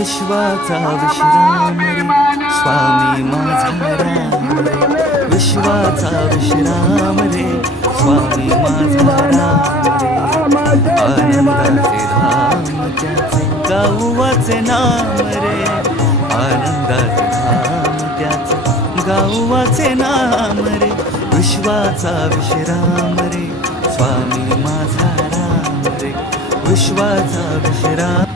विश्वाचा विश्राम रे स्वामी माझा राम रे विश्वाचा विश्राम रे स्वामी माझा राम रे आनंदाचे धाम त्याचे गाऊवाचे नाम रे आनंदाचे धाम त्याचे गाऊवाचे नाम रे विश्वाचा विश्राम रे स्वामी माझा राम रे विश्वाचा विश्राम